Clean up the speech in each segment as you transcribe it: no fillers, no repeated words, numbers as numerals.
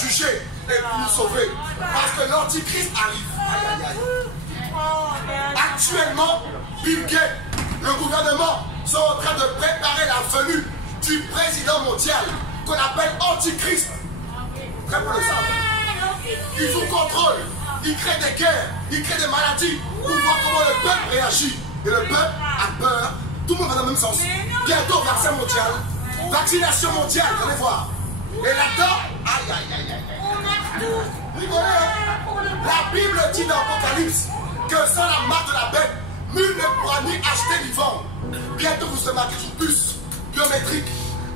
juger et pour nous sauver. Parce que l'Antichrist arrive. Aïe, aïe, aïe. Actuellement, Bill Gates, le gouvernement sont en train de préparer la venue du président mondial qu'on appelle Antichrist. Très peu le savent. Il vous contrôle, il crée des guerres, il crée des maladies pour voir comment le peuple réagit. Et le peuple a peur, tout le monde va dans le même sens. Bientôt vaccin mondial, vaccination mondiale, vous allez voir. Et là-dedans, aïe aïe aïe aïe. Rigolez, hein? La Bible dit dans l'Apocalypse que sans la marque de la bête, nul ne pourra ni acheter ni vendre. Bientôt vous serez marqués sur puce biométrique.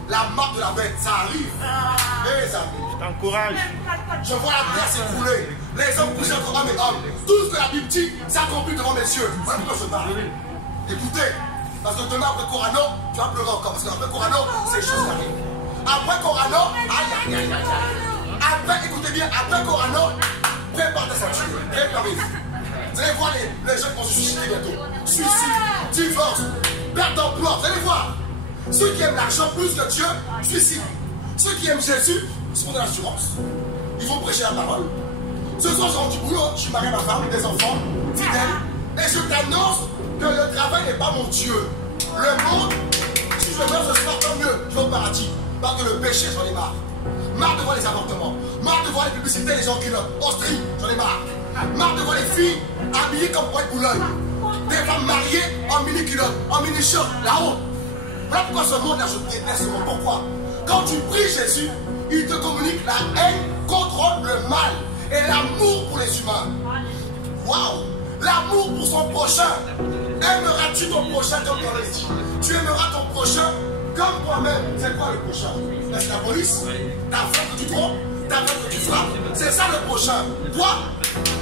La marque de la bête, ça arrive. Les amis. T'encourage. Je vois la terre s'écrouler. Les hommes couchés entre hommes et hommes. Tout ce que la Bible dit s'accomplit devant mes yeux. Voilà pourquoi je parle. Écoutez, parce que demain après Corano, tu vas pleurer encore. Parce qu'après Corano, c'est chose qui arrive. Après Corano, aïe aïe aïe aïe. Après, écoutez bien, après Corano, prépare ta ceinture. Préparez-vous. Vous allez voir les gens qui vont se suicider bientôt. Suicide, divorce, perte d'emploi. Vous allez voir. Ceux qui aiment l'argent plus que Dieu, suicide. Ceux qui aiment Jésus, sont de l'assurance. Ils vont prêcher la parole. Ce soir, je rentre du boulot, je suis marié à ma femme, des enfants, fidèles. Et je t'annonce que le travail n'est pas mon Dieu. Le monde, si je meurs ce soir, tant mieux, je vais au paradis. Parce que le péché, j'en ai marre. Marre de voir les avortements. Marre de voir les publicités des gens qui l'ont. Austrie, j'en ai marre. Marre de voir les filles habillées comme pour être Boulogne. Des femmes mariées en mini-culotte, en mini-short, là-haut. Voilà pourquoi ce monde-là, je déteste ce monde. Pourquoi? Quand tu pries Jésus, il te communique la haine contre le mal et l'amour pour les humains. Waouh! L'amour pour son prochain. Aimeras-tu ton prochain comme toi dit? Tu aimeras ton prochain comme toi-même. C'est quoi le prochain? Est-ce la police? Ta femme que tu trompes? Ta femme que tu frappes? C'est ça le prochain. Toi,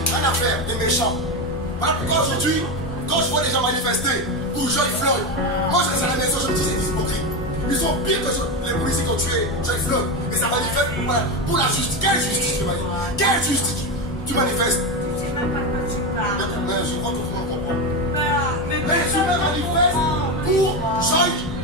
rien à faire, des méchants. Voilà pourquoi aujourd'hui, quand je vois des gens manifester pour George Floyd, moi je reste à la maison, je me dis c'est des hypocrites. Ils sont pires que les policiers qui ont tué George Floyd. Et ça manifeste pour la justice. Quelle justice tu manifestes? Quelle justice tu manifestes? Je sais même pas de quoi tu parles. Mais je crois que tout le monde comprend. Mais tu me manifestes pour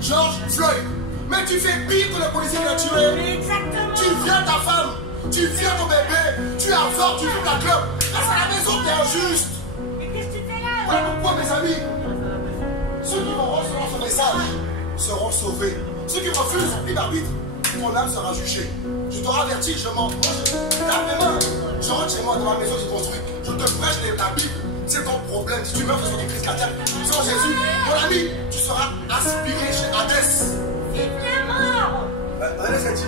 George Floyd. Mais tu fais pire que le policier qui l'a tué. Exactement. Tu violes ta femme. Tu violes ton bébé. Tu avortes, tu joues ta club. Reste à la maison, t'es injuste. Mais qu'est-ce que tu fais là? Voilà pourquoi, mes amis, ceux qui vont recevoir ce message seront sauvés. Ceux qui refusent, libre arbitre, ton âme sera jugée. Je t'aurai averti, je mens. Moi, lave mes mains. Je rentre chez moi dans ma maison, j'ai construit. Je te prêche la Bible. C'est ton problème. Si tu meurs sur des crises cardiaques, sans Jésus, mon ami, tu seras aspiré chez Hadès. Vive la mort. Regardez ce qu'elle dit.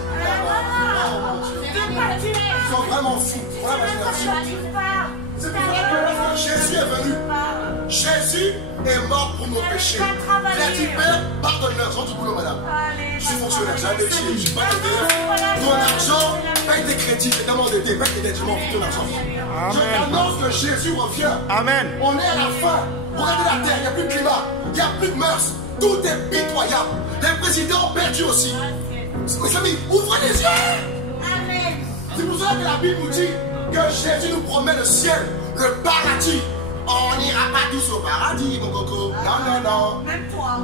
Ils sont vraiment fous. Voilà ma génération. C'est pour ça que Jésus est venu. Jésus est mort pour nos péchés. Il a dit, Père, pardonne-leur. Je rentre du boulot, madame. Je suis fonctionnaire, j'ai un métier, je suis pas de ton argent, paye tes crédits, t'es tellement endetté, paye tes dettes, je m'en fous de ton argent. Je t'annonce que Jésus revient. Amen. On est à la fin. Regardez la terre, il n'y a plus de climat, il n'y a plus de mœurs. Tout est pitoyable. Les présidents ont perdu aussi. Mes amis, ouvrez les yeux. Amen. C'est pour cela que la Bible nous dit que Jésus nous promet le ciel, le paradis. On n'ira pas tous au paradis, mon coco. Non, non, non. Même toi.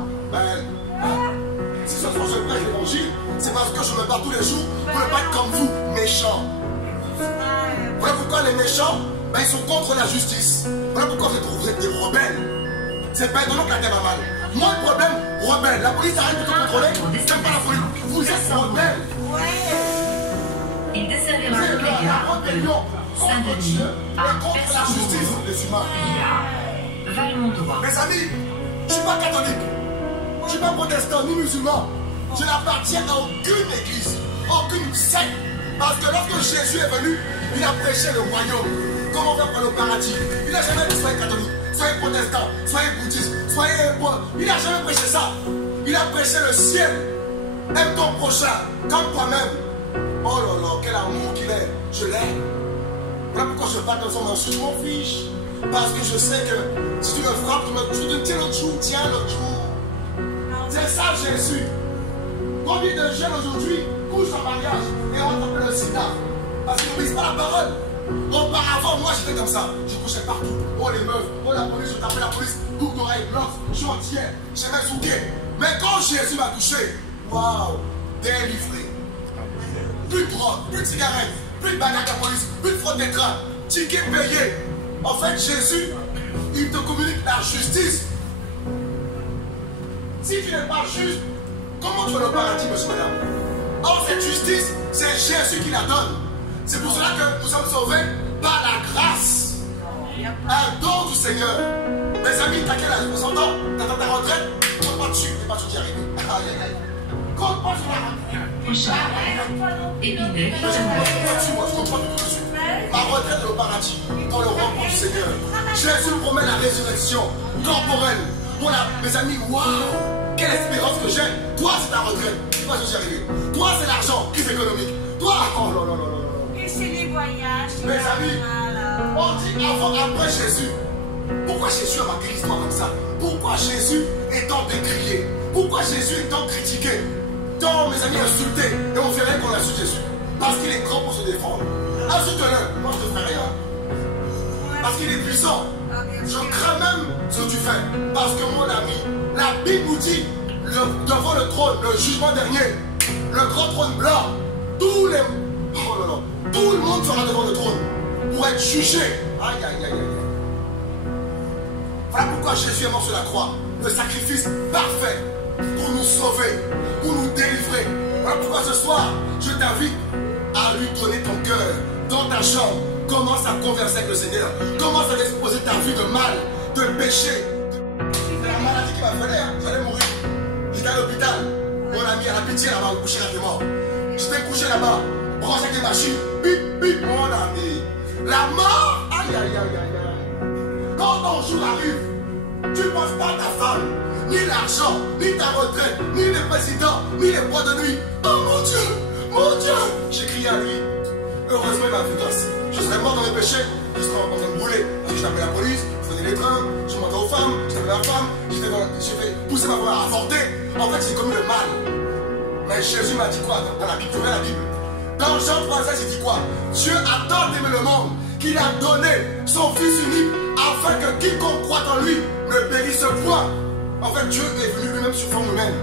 Si ce soir je prêche l'évangile, c'est parce que je me bats tous les jours pour ne pas être comme vous, méchants. Voilà pourquoi les méchants, ils sont contre la justice. Voilà pourquoi vous êtes des rebelles. C'est pas étonnant que la terre va mal. Moi, le problème, rebelle. La police arrête de te contrôler, j'aime pas la police. Vous êtes rebelles. Il desservira C'est tous les la gares rébellion contre Dieu et contre la justice des humains. Valmont-Droit. Mes amis, je ne suis pas catholique, je ne suis pas protestant ni musulman. Je n'appartiens à aucune église, aucune secte. Parce que lorsque Jésus est venu, il a prêché le royaume. Comment faire pour aller au paradis? Il n'a jamais dit soyez catholique, soyez protestant, soyez bouddhiste, soyez hébreu. Il n'a jamais prêché ça. Il a prêché le ciel. Aime ton prochain comme toi-même. Oh là là, quel amour qu'il est. Je l'aime. Voilà pourquoi je parle comme ça, mais je m'en fiche. Parce que je sais que si tu me frappes, tu me tiens l'autre jour, tiens l'autre jour. C'est ça Jésus. Combien de jeunes aujourd'hui couchent en mariage et on t'appelle le sida? Parce qu'ils n'obéissent pas la parole. Auparavant, moi j'étais comme ça. Je couchais partout. Oh les meufs, oh la police, je tapais la police. Boucle d'oreilles blanches, je suis entier. J'aimais souquer. Mais quand Jésus m'a touché, waouh, délivré. Plus de drogue, plus de cigarettes, plus de bagarre à la police, plus de fraude des trains, ticket payé. En fait, Jésus, il te communique la justice. Si tu n'es pas juste, comment tu vas le paradis, monsieur, madame? Or, cette justice, c'est Jésus qui la donne. C'est pour cela que nous sommes sauvés par la grâce. Un don du Seigneur. Mes amis, t'as quel âge? 60 ans? T'attends ta retraite? Compte pas dessus, t'es pas tout y arriver. Aïe, aïe, aïe. Compte pas sur la retraite. Prochain arrêt, Épinay, Moi, je compte pas du tout dessus. Ma retraite est au paradis, dans le royaume du Seigneur. Jésus promet la résurrection corporelle. Voilà, mes amis, waouh! Quelle espérance que j'ai! Toi, c'est ta retraite. Moi, je suis arrivé. Toi, c'est l'argent, crise économique. Toi, oh là là là là. Et c'est les voyages. Mes amis, on dit avant, après Jésus. Pourquoi Jésus a marqué l'histoire comme ça? Pourquoi Jésus est tant décrié? Pourquoi Jésus est tant critiqué? Tant, mes amis, insulté? Et on fait rien qu'on insulte Jésus. Parce qu'il est grand pour se défendre. Insulte-le. Moi, je ne fais rien. Parce qu'il est puissant. Je crains même ce que tu fais. Parce que mon ami, la Bible nous dit, devant le trône, le jugement dernier, le grand trône blanc, tout le monde sera devant le trône pour être jugé. Aïe, aïe, aïe, aïe. Voilà pourquoi Jésus est mort sur la croix. Le sacrifice parfait pour nous sauver, pour nous délivrer. Voilà pourquoi ce soir, je t'invite à lui donner ton cœur dans ta chambre. Commence à converser avec le Seigneur. Commence à exposer ta vie de mal, de péché. C'est la maladie qui m'a fait, hein. J'allais mourir. J'étais à l'hôpital. Mon ami à la pitié là-bas, couché là-bas. J'étais couché là-bas, branché avec des machines. Bip, bip, mon ami. La mort, aïe, aïe, aïe, aïe, aïe. Quand ton jour arrive, tu ne penses pas à ta femme, ni l'argent, ni ta retraite, ni les présidents, ni les boîtes de nuit. Oh mon Dieu, j'ai crié à lui. Heureusement, il m'a vu grâce. Je serais mort dans mes péchés, je serais en train de brûler. Je t'appelais la police, je faisais les trains, je montais aux femmes, je t'appelais la femme, j'ai fait pousser ma voix à avorter. En fait, j'ai commis le mal. Mais Jésus m'a dit quoi dans la Bible? Tu vois la Bible? Dans Jean 3,16, il dit quoi? Dieu a tant aimé le monde qu'il a donné son Fils unique afin que quiconque croit en lui ne périsse point. En fait, Dieu est venu lui-même sur forme humaine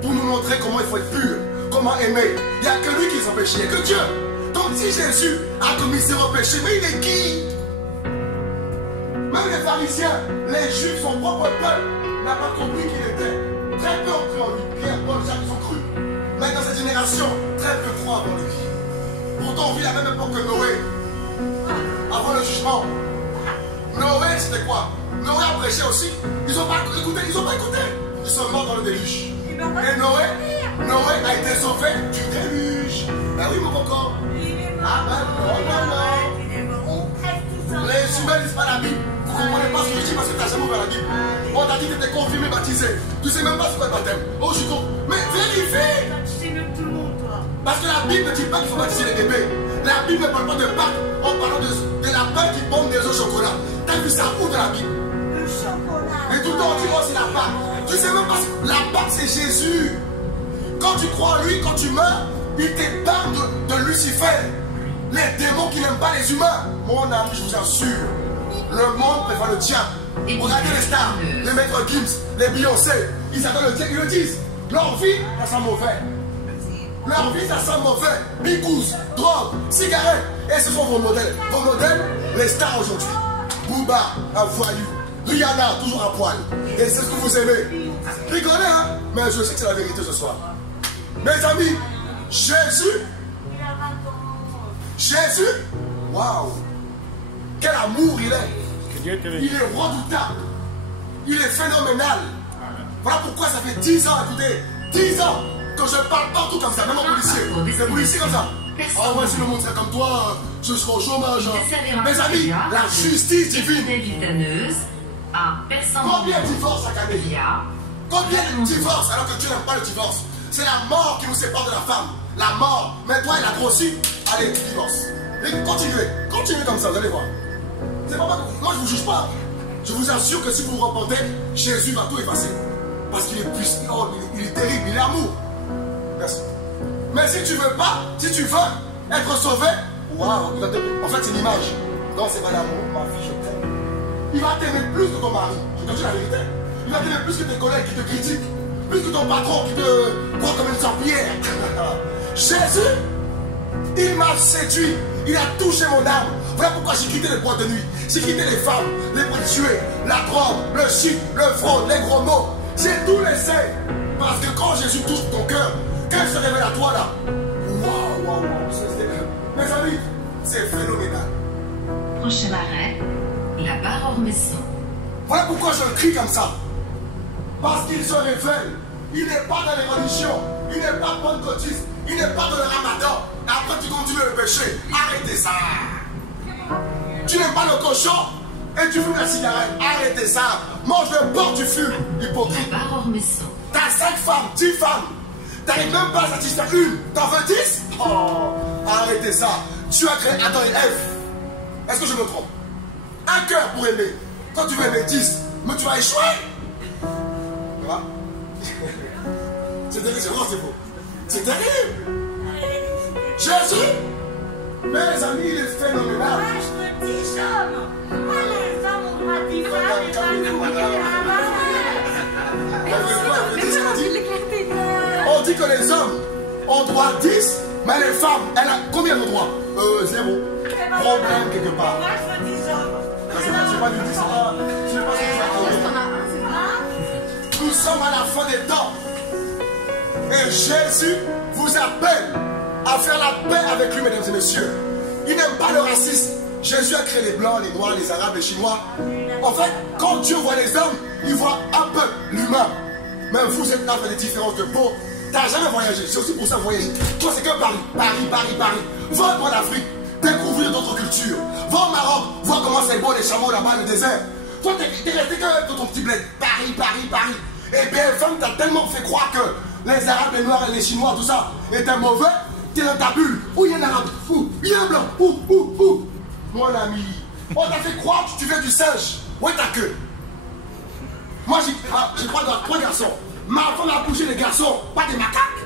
pour nous montrer comment il faut être pur, comment aimer. Il n'y a que lui qui est sans péché, il n'y a que Dieu. Donc si Jésus a commis zéro péché, mais il est qui? Même les pharisiens, les juifs, son propre peuple, n'a pas compris qui il était. Très peu ont cru en lui. Pierre, Paul, Jacques, ils ont cru. Mais dans cette génération, très peu croient en lui. Pourtant, on vit la même époque que Noé. Avant le jugement. Noé, c'était quoi? Noé a prêché aussi. Ils n'ont pas écouté, Ils sont morts dans le déluge. Et Noé a été sauvé du déluge. Ben oui, mon coco. Ah ben non. Les humains ne lisent pas la Bible. Vous ne comprenez pas ce que je dis parce que tu n'as jamais ouvert la Bible. On t'a dit que tu étais confirmé, baptisé. Tu ne sais même pas ce qu'est le baptême. Oh, je suis con. Mais vérifie. Tu sais même tout le monde, toi. Parce que la Bible ne dit pas qu'il faut baptiser les bébés. La Bible ne parle pas de Pâques en parlant de la Pâque qui pompe des œufs au chocolat. T'as vu ça où dans la Bible? Le chocolat. Et tout le temps on dit, oh c'est la Pâque. Tu sais même pas, la Pâque c'est Jésus. Quand tu crois en lui, quand tu meurs, il t'épargne de Lucifer. Les démons qui n'aiment pas les humains. Mon ami, je vous assure, le monde préfère le diable. Regardez les stars, les maîtres Gims, les Beyoncé, ils adorent le diable, ils le disent. Leur vie, ça sent mauvais. Leur vie, ça sent mauvais. Bigous, drogue, cigarettes. Et ce sont vos modèles. Vos modèles, les stars aujourd'hui. Booba, un voyou. Rihanna, toujours à poil. Et c'est ce que vous aimez. Rigolez, hein? Mais je sais que c'est la vérité ce soir. Mes amis, Jésus, waouh, quel amour il est. Il est redoutable. Il est phénoménal. Voilà pourquoi ça fait 10 ans, écoutez, 10 ans que je parle partout comme ça, même en policier. Les policiers comme ça. Oh, moi, si le monde serait comme toi, je serais au chômage. Mes amis, la justice divine. Combien de divorces chaque année? Combien de divorces alors que Dieu n'aime pas le divorce? C'est la mort qui nous sépare de la femme. La mort. Mais toi, il a grossi. Allez, divorce. Et continuez comme ça, vous allez voir. C'est pas mal. Moi, je ne vous juge pas. Je vous assure que si vous vous repentez, Jésus va tout effacer. Parce qu'il est puissant, oh, il est terrible, il est amour. Merci. Mais si tu veux pas, si tu veux être sauvé, waouh, en fait, c'est l'image. Non, c'est pas l'amour, ma fille, je t'aime. Il va t'aimer plus que ton mari. Je te dis la vérité. Il va t'aimer plus que tes collègues qui te critiquent. Plus que ton patron qui te voit comme une serpillière. Jésus, Il m'a séduit. Il a touché mon âme. Voilà pourquoi j'ai quitté les boîtes de nuit. J'ai quitté les femmes, les prostituées, la drogue, le shit, le fraude, les gros mots. J'ai tout laissé. Parce que quand Jésus touche ton cœur, quand il se révèle à toi là, waouh. Mes amis, c'est phénoménal. Prochain arrêt, la barre Ormesson. Voilà pourquoi je le crie comme ça. Parce qu'il se révèle. Il n'est pas dans les religions. Il n'est pas pentecôtiste. Il n'est pas dans le ramadan. Après tu continues le péché. Arrêtez ça. Tu n'aimes pas le cochon et tu fumes la cigarette. Arrêtez ça. Mange le porc, tu fumes. Hypocrite. La barre Ormesson. T'as 5 femmes, 10 femmes. T'arrives même pas à satisfaire une. T'en veux 10? Oh, arrêtez ça. Tu as créé Adam et Ève. Est-ce que je me trompe? Un cœur pour aimer. Quand tu veux aimer 10, mais tu vas échouer. Tu vois? C'est terrible, c'est vrai, c'est faux. C'est terrible. Jésus, mes amis, il est phénoménal. Moi, je me dis, Jean, moi, les hommes ont droit de dire ça, les femmes On dit que les hommes ont droit 10, mais les femmes, elles ont combien de droits? 0. Problème quelque part. Moi, je me dis, C'est pas du 10, c'est pas ça. Nous sommes à la fin des temps. Et Jésus vous appelle à faire la paix avec lui, mesdames et messieurs. Il n'aime pas le racisme. Jésus a créé les blancs, les noirs, les arabes, les chinois. En fait, quand Dieu voit les hommes, il voit un peu l'humain. Mais vous êtes là avec des différences de peau. T'as jamais voyagé. C'est aussi pour ça voyager. Toi, c'est que Paris. Paris. Va en Afrique, découvrir d'autres cultures. Va au Maroc, voir comment c'est beau les chameaux là-bas, le désert. Toi, t'es resté que dans ton petit bled. Paris. Et BFM t'a tellement fait croire que les arabes, les noirs et les chinois, tout ça, étaient mauvais. T'es dans ta bulle. Où il y a un arabe? Où il y a un blanc? Où mon ami, on t'a fait croire que tu viens du singe. Où est ta queue? Moi, j'ai 3 garçons. Ma femme a bougé les garçons, pas des macaques.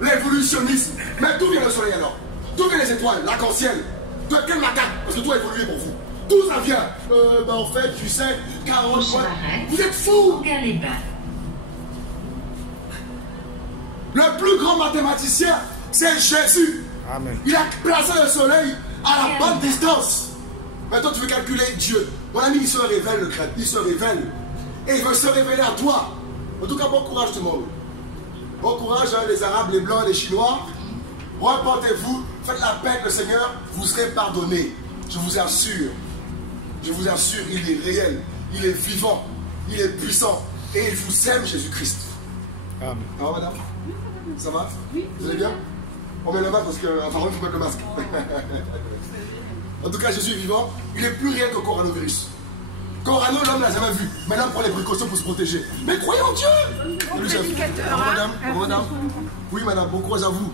L'évolutionniste. Mais d'où vient le soleil alors? D'où viennent les étoiles, l'arc-en-ciel? De quel macaque? Parce que toi, évolué pour vous. D'où ça vient? En fait, tu sais, 40 points. Vous êtes fous! Le plus grand mathématicien, c'est Jésus. Amen. Il a placé le soleil à la bonne distance. Maintenant, tu veux calculer Dieu. Mon ami, il se révèle le crâne. Il se révèle. Et il veut se révéler à toi. En tout cas, bon courage tout le monde. Bon courage, hein, les Arabes, les Blancs, les Chinois. Repentez-vous, faites la paix avec le Seigneur, vous serez pardonnés. Je vous assure. Je vous assure, il est réel. Il est vivant. Il est puissant. Et il vous aime, Jésus-Christ. Amen. Ça va, madame? Ça va? Oui. Vous allez bien? On met le masque parce que, enfin, il faut mettre le masque. En tout cas, Jésus est vivant. Il n'est plus rien que coronavirus. Corano, l'homme ne l'a jamais vu. Maintenant, on prend les précautions pour se protéger. Mais croyez en Dieu! Madame, madame. Oui, madame, bon courage à vous.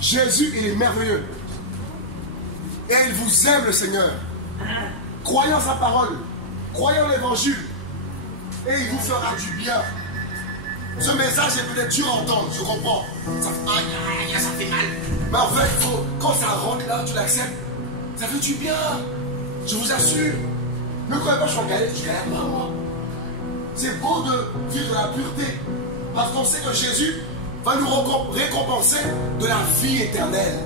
Jésus, il est merveilleux. Et il vous aime, le Seigneur. Croyez en sa parole. Croyez en l'évangile. Et il vous fera du bien. Ce message est peut-être dur à entendre, je comprends. Ça fait mal. Mais en fait, quand ça rentre là, tu l'acceptes. Ça fait du bien. Je vous assure. Ne croyez pas que je suis en galère, je galère pas moi. C'est beau de vivre de la pureté. Parce qu'on sait que Jésus va nous récompenser de la vie éternelle.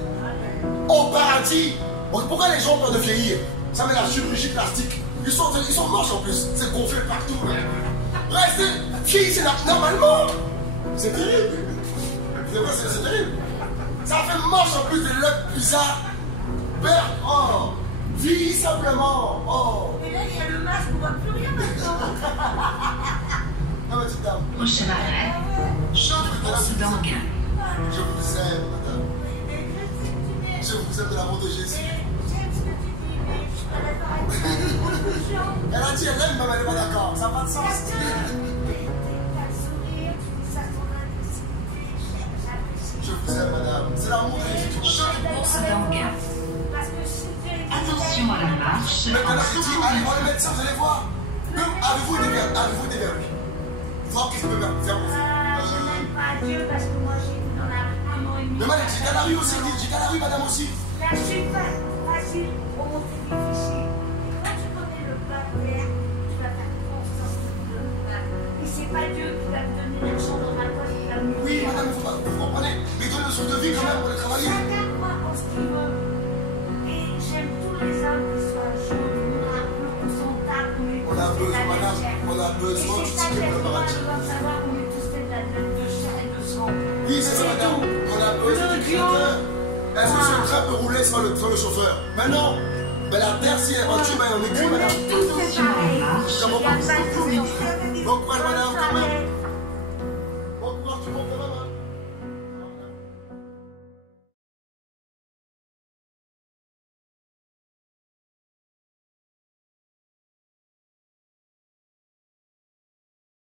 Au paradis. Pourquoi les gens ont peur de vieillir? Ça met la chirurgie plastique. Ils sont moches en plus. C'est gonflé partout. Restez, vieillissez là, normalement. C'est terrible. C'est vrai, c'est terrible. Ça fait moche en plus des looks bizarres. Père, oh. Vis simplement. Oh. Et là, il y a le masque, on ne voit plus rien maintenant. Ah, ma petite dame. Prochain arrêt, Chambre-Danguin. Je vous aime, madame. Je vous aime de l'amour de Jésus. J'aime ce que tu dis, mais je suis pas d'accord avec ça. Elle a dit, elle aime, mais elle n'est pas d'accord. Ça n'a pas de sens. T'as le sourire, tu dis ça ton indicité, j'apprécie. Je vous aime, madame. C'est l'amour de Jésus. Chambre-Danguin. Parce que si tu es Attention à la marche. Maintenant, il dit, allez voir le médecin, vous allez voir. Avez-vous des verres? Avez-vous des verres? Voir qu'est-ce que peut faire pour vous. je n'aime pas Dieu parce que moi j'ai été dans la rue 1 an et demi. Mais moi, j'ai qu'à la rue aussi. J'ai qu'à la rue, madame aussi. La chute facile, au monter difficile. Et quand tu connais le plat terre, tu vas faire confiance dans le plat. Et c'est pas Dieu qui va te donner l'argent dans la poche qui va me Oui, madame, vous comprenez. Mais donne le sou de vie quand même pour le travailler. Chacun croit en ce qu'il veut. Et j'aime tous les hommes qui soient jaunes, noirs, blancs, on s'en tape, on est On a tous besoin, faits de la même madame, chair. on a besoin Et du c'est ça que ticket j'aime, pour le moi, paradis. je dois savoir qu'on est tous faits de chair et de sang. Oui, c'est ça, madame. On a besoin du créateur. Est-ce que ce train peut rouler sans le chauffeur? Mais non. Mais la terre, si elle est en tube, elle est en aiguille, On madame. est tous pareils. marche. Il n'y a pas de distinction. Bon courage, madame, quand même.